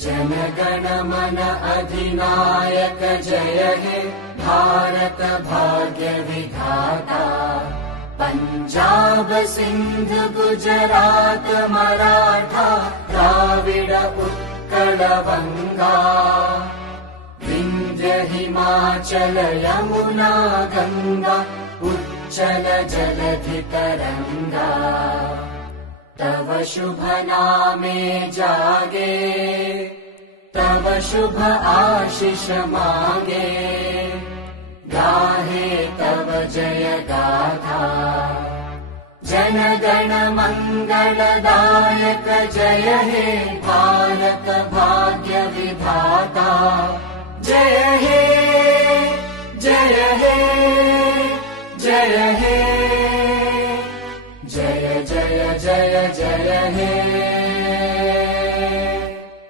जनगण मन अधिनायक जय हे भारत भाग्य विधाता। पंजाब सिंध गुजरात मराठा द्राविड उत्कल बंगा। विंध्य हिमाचल यमुना गंगा उच्चल जलधि तरंगा। तव शुभ नामे जागे तव शुभ आशीष मागे। गाहे तव जय गाथा जनगण मंगलदायक जय हे भारत भाग्य विधाता। जय हे जय हे जय हे जय जय जय जय हे।